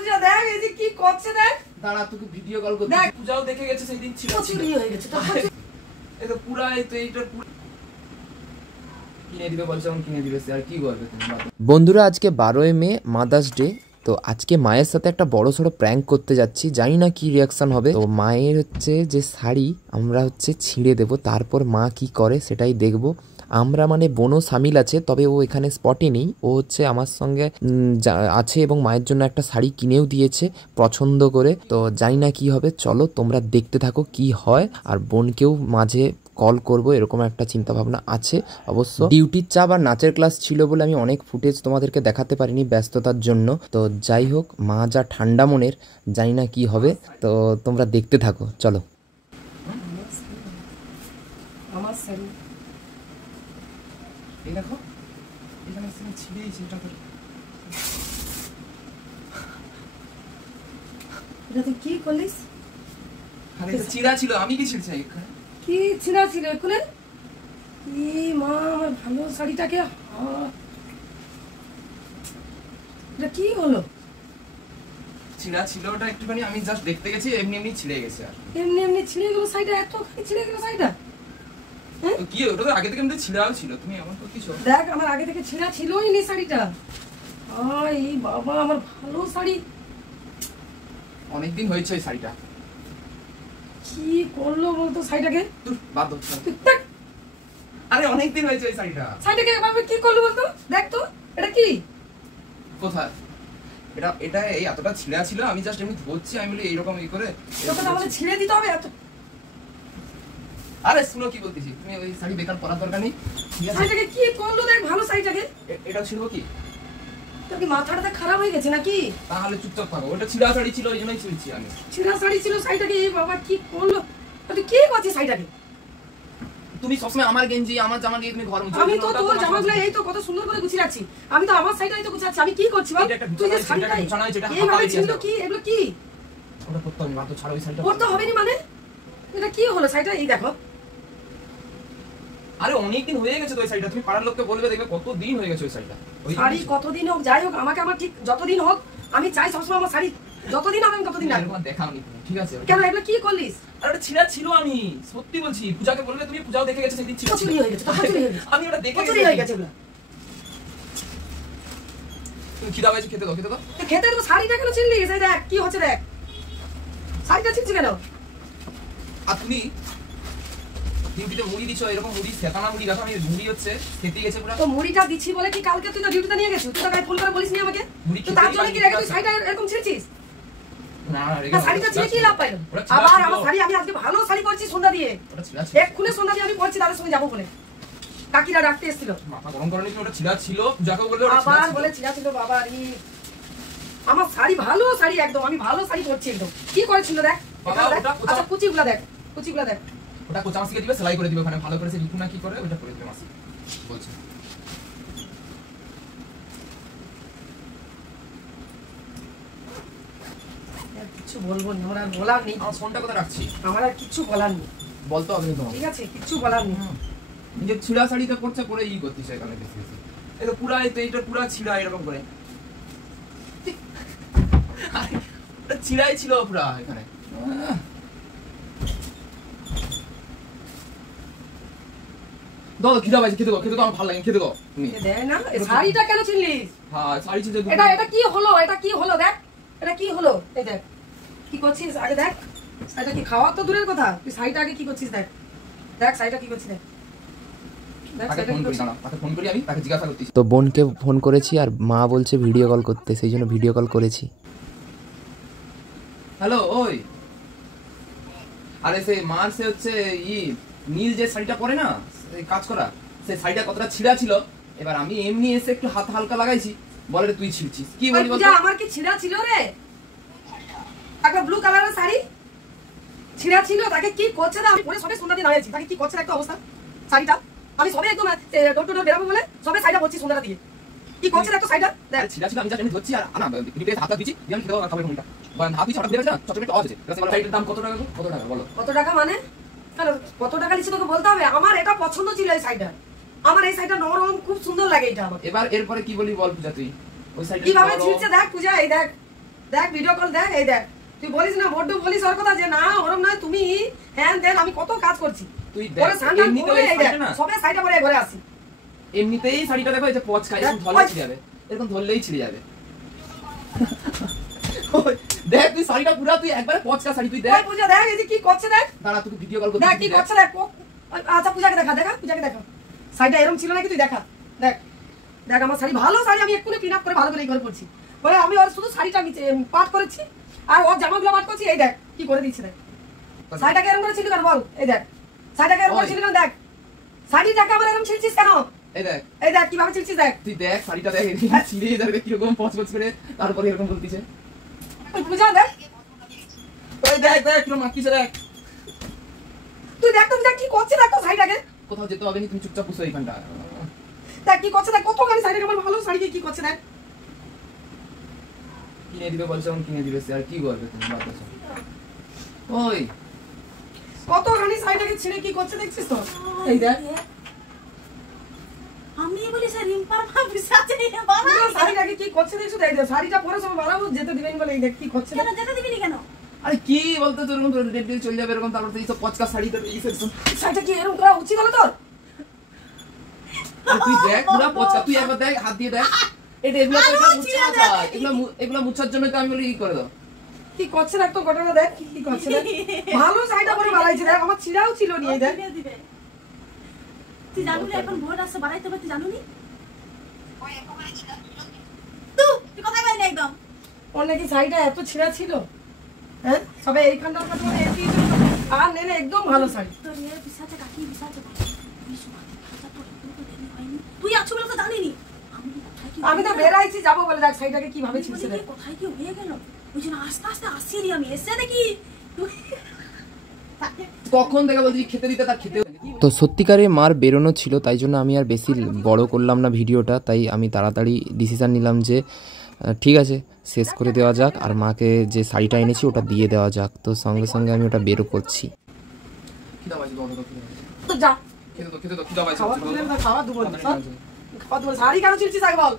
পূজা দেখ এই যে কি করছে দেখ। দাঁড়া তোকে ভিডিও কল করতে। পূজাও দেখে গেছে সেই দিন ছিল চুরি হয়ে গেছে। এই তো পুরা এই তো এইটা কিনে দিবে বলছে, আমি কিনে দিবে আর কি করবে তুমি। বন্ধুরা আজকে 12ই মে মাদার্স ডে। তো আজকে মায়ের সাথে একটা বড় সড়ো প্র্যাঙ্ক করতে যাচ্ছি, জানি না কি রিয়াকশন হবে। তো মায়ের হচ্ছে যে শাড়ি আমরা হচ্ছে ছিঁড়ে দেব, তারপর মা কি করে সেটাই দেখব। আমরা মানে বোনও সামিল আছে, তবে ও এখানে স্পটে নেই, ও হচ্ছে আমার সঙ্গে আছে এবং মায়ের জন্য একটা শাড়ি কিনেও দিয়েছে পছন্দ করে। তো জানি না কি হবে, চলো তোমরা দেখতে থাকো কি হয়। আর বোনকেও মাঝে কল করব এরকম একটা চিন্তা ভাবনা আছে। অবশ্য ডিউটির চাপ আর নাচের ক্লাস ছিল বলে আমি অনেক ফুটেজ তোমাদেরকে দেখাতে পারিনি ব্যস্ততার জন্য। তো যাই হোক, মা যা ঠান্ডা মনের, জানি না কি হবে, তো তোমরা দেখতে থাকো চলো। আমার শাড়ি এই দেখো এখানে ছিঁড়েই সেটা তো। এটা তুই কি করলিস? আরে এটা ছিঁড়া ছিল, আমি কি ছিঁড়ছি এখানে? কি ছিঁড়া ছিল এখানে? এই মা আমার ভালো শাড়িটাকে এটা কি হলো? ছিঁড়া ছিল ওটা একটুখানি, আমি জাস্ট দেখতে গেছি, এমনি এমনি ছিঁড়ে গেছে। আর এমনি ছিঁড়ে গেল শাড়িটা, এত ছিঁড়ে গেল শাড়িটা। তো কি ওটা তো আগে থেকে এমনি ছিঁড়াও ছিল, তুমি এমন করতেছো। দেখ আমার আগে থেকে ছিঁড়া ছিলই নি শাড়িটা। এই বাবা আমার ভালো শাড়ি। অনেকদিন হয়েছে ওই শাড়িটা। কি করলো বলতো শাড়িটাকে? বাদ দাও। আরে অনেকদিন হয়েছে ওই শাড়িটাকে এভাবে কি করলো বলতো? দেখ তো এটা কি কোথায়, এটা এই এতটা ছিঁড়া ছিল, আমি জাস্ট এমনি ধরছি, আমি বলি এইরকম এই করে তোকে তাহলে ছিঁড়ে দিতে হবে এত। আরে শুনো কি বলতেছি, তুমি ওই শাড়ি বেকার পরার দরকার নেই। শাড়িটাকে কি করলো দেখ, ভালো শাড়িটাকে। এটা ছিড়বো কি? তোর কি মাথাটা খারাপ হয়ে গেছে নাকি? তাহলে চুপচাপ থাকো, ওটা ছিঁড়া শাড়ি ছিল, ওই জন্যই ছিঁড়ছি আমি। ছিঁড়া শাড়ি ছিল শাড়িটাকে, এই বাবা কি করলো? তুই কি করছিস শাড়িটাকে? তুমি সবসময় আমার গেঞ্জি আমার জামা দিয়ে তুমি ঘর মুছো। আমি তো তোর জামাগুলো এই তো কত সুন্দর করে গুছিয়ে রাখছি, আমি তো আমার শাড়িটাই তো গুছাচ্ছি। আমি কি করছি বল? তুই যে শাড়িটা গুছানো হয়েছে, এটা এইভাবে ছিল কি? এগুলো কি? ওটা পরতে হবে, মাত্র ছাড়ো ওই শাড়িটা। পরতে হবে না মানে? এটা কি হলো শাড়িটা? এই দেখো। আরে অনেকদিন হয়ে গেছে তো ওই শাড়িটা, তুমি পাড়ার লোককে বলবে, দেখবে কত দিন হয়ে গেছে ওই শাড়িটা। শাড়ি কতদিন হোক যাই হোক, আমাকে আমার ঠিক যতদিন হোক আমি চাই সবসময় আমার শাড়ি যতদিন হবে আমি ততদিন রাখবো। দেখাওনি ঠিক আছে? কেন এগুলো কি করলিস? আরে এটা ছিঁড়া ছিল, আমি সত্যি বলছি। পূজাকে বললে, তুমি পূজাও দেখে গেছে সেদিন ছিল। চুরি হয়ে গেছে, চুরি হয়ে গেছে। আমি ওটা দেখে চুরি হয়ে গেছে এগুলো। তুমি খিদা পেয়েছে, খেতে দাও, খেতে দাও। খেতে তো শাড়িটা কেন ছিঁড়লিস? এই দেখ কি হচ্ছে, দেখ শাড়িটা ছিঁড়ছি কেন? আর তুমি ডিউটিতে মুড়ি দিছো, এরকম মুড়ি সেতানা মুড়ি দেখো, আমি মুড়ি হচ্ছে খেতে গেছে পুরো। তো মুড়িটা দিচ্ছি বলে কি কালকে তুই তো ডিউটিতে নিয়ে গেছিস? তুই তো গায়ে ফোন করে বলিস নি আমাকে? তো তার জন্য কি রেখে তুই শাড়িটা এরকম ছিঁড়ছিস? না শাড়িটা ছিঁড়ে কি লাভ পাইলো? আবার আমার শাড়ি, আমি আজকে ভালো শাড়ি পরছি সন্ধ্যা দিয়ে, এক্ষুনি সন্ধ্যা দিয়ে আমি পরছি তাদের সঙ্গে যাবো বলে। কাকিরা ডাকতে এসেছিল। মাথা গরম করনি, ওটা ছিঁড়া ছিল। পূজাকে বললে আবার বলে ছিঁড়া ছিল। বাবা রে, আমার শাড়ি ভালো শাড়ি একদম, আমি ভালো শাড়ি পরছি একদম। কি করেছিল দেখ, আচ্ছা কুচিগুলা দেখ, কুচিগুলা দেখ। ওটা কোচা মাসিকে দিবে, সেলাই করে দিবে ওখানে ভালো করে, সে রিকু না কি করে ওটা করে দিবে মাসি বলছে। কিছু বলবো না, আমার আর বলার নেই। আমার ফোনটা কোথায় রাখছি? আমার আর কিছু বলার নেই, বলতে হবে না তোমার, ঠিক আছে? কিছু বলার নেই। যে ছিঁড়া শাড়িটা পরছে, পরে ই করতেছে এখানে বেশি বেশি। এই তো পুরা, এই তো এইটা পুরা ছিঁড়া এরকম করে। এটা ছিঁড়াই ছিল পুরা এখানে। দাও খিদা পাইছে, খেতে দাও, খেতে দাও, আমার ভালো লাগে, খেতে দাও। তুমি দে না, শাড়িটা কেন ছিঁড়লিস? হ্যাঁ শাড়ি ছিঁড়ে এটা কি হলো? এটা কি হলো দেখ, এটা কি হলো? এই দেখ কি করছিস আগে দেখ। এটা কি খাওয়া তো দূরের কথা, তুই শাড়িটা আগে কি করছিস দেখ। দেখ শাড়িটা কি করছিস দেখ। তো বোনকে ফোন করেছি আর মা বলছে ভিডিও কল করতে, সেই জন্য ভিডিও কল করেছি। হ্যালো ওই, আরে সে মার সে হচ্ছে নীল যে শাড়িটা পরে না কাজ করা, সেই শাড়িটা কতটা ছিঁড়া ছিল। এবার আমি এমনি এসে একটু হাত হালকা লাগাইছি, বলে তুই ছিঁড়ছিস। কি বলি বলতো? আমার কি ছিঁড়া ছিল রে? একটা ব্লু কালারের শাড়ি ছিঁড়া ছিল, তাকে কি করছে না? আমি পরে সবে সন্ধ্যা দিয়ে দাঁড়িয়েছি, তাকে কি করছে একটা অবস্থা শাড়িটা। আমি সবে একদম ডোর টু ডোর বেরাবো বলে সবে শাড়িটা পরছি সন্ধ্যাটা দিয়ে। কি করছে একটা শাড়িটা দেখ। ছিঁড়া ছিল, আমি জাস্ট এমনি ধরছি আর না রিপে হাতটা দিচ্ছি, আমি খেতে দাও খাবার ফোনটা। বান হাত দিচ্ছি, হঠাৎ বেরোছে না চটচটে আওয়াজ হচ্ছে। শাড়িটার দাম কত টাকা? কত টাকা বলো? কত টাকা মানে? কত টাকা নিচ্ছে তোকে বলতে হবে? আমার এটা পছন্দ ছিল এই শাড়িটা, আমার এই শাড়িটা নরম খুব সুন্দর লাগে এটা আমার। এবার এরপরে কি বলি বল পূজা, তুই ওই শাড়িটা কিভাবে ছিঁড়ছে দেখ পূজা, এই দেখ দেখ ভিডিও কল দেখ, এই দেখ তুই বলিস না বড্ড বলিস ওর কথা যে না ওরম নয় তুমি হ্যাঁ দেন, আমি কত কাজ করছি। তুই ওরে দেখ সান্ডাল এমনিতেও পরে এই এই দেখ শাড়িটা না, সবে সাইডে পরে ঘরে আসি। এমনিতেই শাড়িটা দেখো এই যে পচকা, এরকম ধরলেই ছিঁড়ে যাবে, এরকম ধরলেই ছিঁড়ে যাবে। ওই, দেখ তুই শাড়িটা পুরা তুই একবারে পচকা শাড়ি, তুই দেখ। ওই পূজা দেখ এই যে কি করছে দেখ, দাঁড়া তোকে ভিডিও কল করতে দেখ কি করছে দেখ। আচ্ছা পূজাকে দেখা, দেখা পূজাকে দেখা, শাড়িটা এরকম ছিল নাকি তুই দেখা। দেখ দেখ আমার শাড়ি ভালো শাড়ি, আমি এক্ষুনি পিন আপ করে ভালো করে এই ঘরে পড়ছি। বলে আমি ওর শুধু শাড়িটা নিচে পাট করেছি আর ওর জামাগুলো পাট করছি। এই দেখ কি করে দিচ্ছে দেখ, শাড়িটাকে এরকম করে ছিল কেন বল। এই দেখ শাড়িটাকে এরকম করে ছিল কেন, দেখ শাড়িটাকে আবার এরকম ছিলছিস কেন। এই দেখ, এই দেখ কিভাবে ছিলছিস দেখ, তুই দেখ শাড়িটা দেখ, ছিঁড়ে যাবে কিরকম পচপচ করে, তারপরে এরকম বলতিছে। ওই পূজা দেখ, ওই দেখ দেখ কিরকম মাখিছে দেখ। তুই দেখ তো দেখ কি করছে দেখ তো শাড়িটাকে। কোথাও যেতে হবে না, তুমি চুপচাপ বসে এইখানটা। দেখ কি করছে দেখ, কতখানি শাড়িটাকে আমার ভালো শাড়িকে কি করছে দেখ। কিনে দিবে বলছে, এখন কিনে দিবে, সে আর কি করবে তুমি বাদ দাও। ওই কতখানি শাড়িটাকে ছিঁড়ে কি করছে দেখছিস তো। এই দেখ আমি বলি স্যার রিম্পার মা বিসাতে বাবা পুরো শাড়িটাকে কি করছে দেখছো তো। এই দেখ শাড়িটা পরে সব বাড়াবো যেতে দিবেন বলে এই দেখ কি করছে কেন দেখ। যেতে দিবি না কেন? আরে কি বলতে তোর এরকম ডেট ডেট চলে যাবে এরকম, তারপর এই সব পচকা শাড়িতে এই সেকশন। শাড়িটা কি এরকম করা উচিত হলো তোর। তুই দেখ পুরো পচকা, তুই একবার দেখ হাত দিয়ে দেখ। এটা এগুলো তো এটা মুছার কথা, এগুলো মুছার জন্য তো আমি বলি কি করে দাও। কি করছে দেখ তো ঘটনা দেখ কি করছে দেখ। ভালো শাড়িটা পরে বাড়াইছে দেখ, আমার ছিঁড়াও ছিল নি। এই দেখ দিবে দিবে। তুই জানুনি এখন ভোট আসছে বাড়াইতে হবে, তুই জানুনি? তুই কথা কই না একদম। ওর নাকি শাড়িটা এত ছিঁড়া ছিল, হ্যাঁ সবে এইখানটার কথা মানে এটি আর নেনে একদম ভালো শাড়ি। তোর এ বিসাতে কাকি বিসাতে তুই আছো বলে তো জানিনি। আমি তো বেরাইছি যাবো বলে দেখ শাড়িটাকে কিভাবে ছিঁড়ছে দেখ। কোথায় কি হয়ে গেল ওই জন্য আস্তে আস্তে আসিনি আমি এসে দেখি কখন থেকে বলছি খেতে দিতে, তার খেতে। তো সত্যিকারে মার বেরোনো ছিল, তাই জন্য আমি আর বেশি বড় করলাম না ভিডিওটা। তাই আমি তাড়াতাড়ি ডিসিশান নিলাম যে ঠিক আছে শেষ করে দেওয়া যাক, আর মাকে যে শাড়িটা এনেছি ওটা দিয়ে দেওয়া যাক। তো সঙ্গে সঙ্গে আমি ওটা বেরো করছি। খিদা পাইছে তো, তো যা খেতে তো খিদা পাইছে। খাওয়া তুলে না, খাওয়া দেবো না, সব। খাওয়া দেবো। শাড়ি কেন ছিঁড়ছিস আগে বল,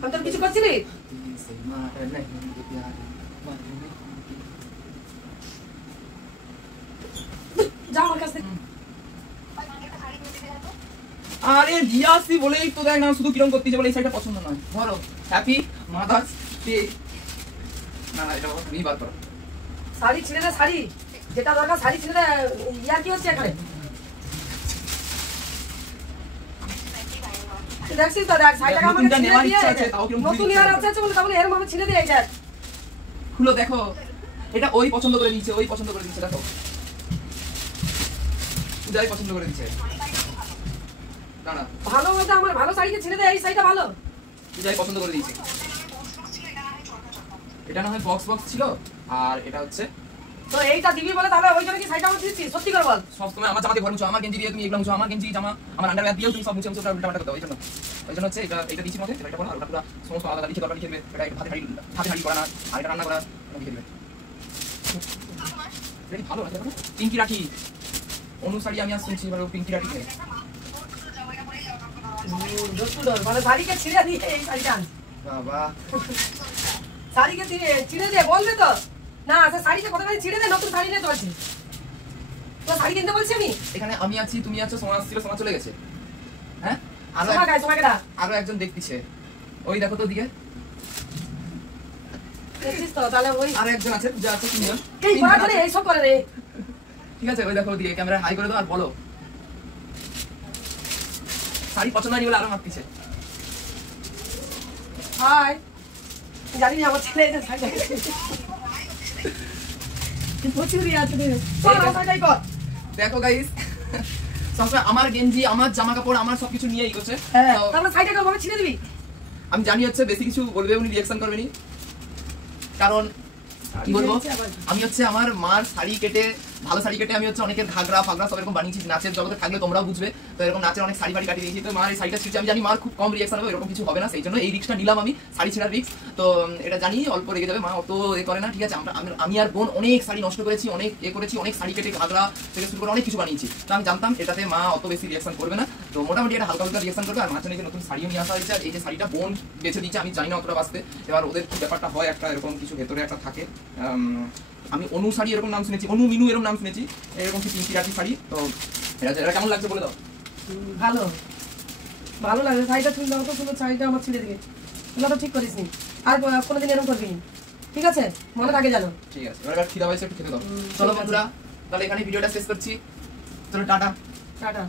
আমি তোর কিছু করছিলি। যা আমার কাছ থেকে। আরে দিয়ে আসছি বলেই তো দেখ না, শুধু কিরম করতেছে বলে এই শাড়িটা পছন্দ নয়। ধরো হ্যাপি মাদার্স ডে। না না এটা তুমি বাদ করো। শাড়ি ছিঁড়ে দে, শাড়ি যেটা দরকার শাড়ি ছিঁড়ে দে। ইয়ার কি হচ্ছে এখানে দেখছিস তো, দেখ শাড়িটাকে আমাকে নতুনটা ছিঁড়ে নেওয়ার দিয়ে ইচ্ছা আছে, তাও কিরম নতুন ভুল ইয়ার ইচ্ছা আছে বলে তাহলে এরকম ভাবে ছিঁড়ে দিয়ে এই দেখ। খুলো দেখো, এটা ওই পছন্দ করে দিয়েছে, ওই পছন্দ করে দিয়েছে। দেখো পূজাই পছন্দ করে দিয়েছে। না না ভালো বলতে আমার ভালো শাড়িকে ছিঁড়ে দে, এই শাড়িটা ভালো। পূজাই পছন্দ করে দিয়েছে। এটা না হয় বক্স বক্স ছিল, আর এটা হচ্ছে তো এইটা দিবি বলে তাহলে ওই জন্য কি শাড়িটা আমার দিচ্ছিস, সত্যি করে বল। সবসময় আমার জামাতে ঘর মুছো, আমার গেঞ্জি দিয়ে তুমি এগুলো মুছো, আমার গেঞ্জি জামা আমার আন্ডারওয়্যার দিয়েও তুমি সব মুছে মুছে উল্টা পাল্টা করতে। ওই জন্য হচ্ছে এটা দিচ্ছি মতে, এটা করো। আর ওটা পুরো সমস্ত আলাদা লিখে দরকার লিখে দেবে। এটা হাতে হাড়ি করা না, আর এটা রান্না করা লিখে দেবে। এটা ভালো না? দেখো পিঙ্কি রাখি অনু শাড়ি আমি আজ শুনছি, এবার পিঙ্কি রাখি মানে শাড়িকে ছিঁড়ে দিয়ে এই শাড়িটা আনছি। বাবা। শাড়িকে ছিঁড়ে দে বলবে তো না, সে শাড়িকে কতখানি ছিঁড়ে দে, নতুন শাড়ি নিয়ে চলছি। তো শাড়ি কিনতে বলছি আমি। এখানে আমি আছি, তুমি আছো, সমাজ ছিল, সমাজ চলে গেছে। হ্যাঁ তোমাকে ডাক। আরো একজন দেখতেছে, ওই দেখো তো দিকে দেখছিস তো, তাহলে ওই আরো একজন আছে, পূজা আছে, তিনজন। এই করা করে এইসব করে রে। ঠিক আছে ওই দেখো ওদিকে ক্যামেরা হাই করে দাও আর বলো শাড়ি পছন্দ হয়নি বলে আরো মারতিছে। হাই জানি না আমার ছেলে এটা শাড়ি প্রচুরই আছে রে। কর শাড়িটাই কর। দেখো গাইস সবসময় আমার গেঞ্জি, আমার জামা কাপড়, আমার সবকিছু নিয়ে এগোচ্ছে। হ্যাঁ তো তাহলে শাড়িটাকে ভাবে ছিঁড়ে দিবি। আমি জানি হচ্ছে বেশি কিছু বলবে, উনি রিঅ্যাকশন করবেনি, কারণ কি বলবো, আমি হচ্ছে আমার মার শাড়ি কেটে, ভালো শাড়ি কেটে আমি হচ্ছে অনেকের ঘাগরা ফাগরা সব এরকম বানিয়েছি। নাচের জগতে থাকলে তোমরাও বুঝবে। তো এরকম নাচের অনেক শাড়ি বাড়ি কাটিয়ে দিয়েছি। তো মার এই শাড়িটা ছিঁড়ছে, আমি জানি মার খুব কম রিঅ্যাকশন হবে, এরকম কিছু হবে না, সেই জন্য এই রিস্কটা নিলাম আমি, শাড়ি ছেঁড়ার রিস্ক। তো এটা জানি অল্প রেগে যাবে, মা অত এ করে না, ঠিক আছে। আমি আর বোন অনেক শাড়ি নষ্ট করেছি, অনেক এ করেছি, অনেক শাড়ি কেটে ঘাগরা থেকে শুরু করে অনেক কিছু বানিয়েছি। তো আমি জানতাম এটাতে মা অত বেশি রিঅ্যাকশন করবে না। তো মোটামুটি একটা হালকা হালকা রিয়াকশন করবে। আর মাঝখানে যে নতুন শাড়িও নিয়ে আসা হয়েছে, আর এই যে শাড়িটা বোন বেছে দিচ্ছে, আমি জানি না অতটা বাঁচতে। এবার ওদের কি ব্যাপারটা হয়, একটা এরকম কিছু ভেতরে একটা থাকে। আমি অনু শাড়ি এরকম নাম শুনেছি, অনু মিনু এরকম নাম শুনেছি, এরকম কি পিঙ্কি রাখি শাড়ি। তো এটা কেমন লাগছে বলে দাও। ভালো ভালো লাগে শাড়িটা, তুমি দাও তো, শুধু শাড়িটা আমার ছিঁড়ে দিকে, তোমরা তো ঠিক করিস নি, আর কোনোদিন এরকম করবি নি, ঠিক আছে, মনে থাকে জানো। ঠিক আছে, এবার খিদা হয়েছে, একটু খেতে দাও। চলো বন্ধুরা, তাহলে এখানে ভিডিওটা শেষ করছি। চলো টাটা। টাটা।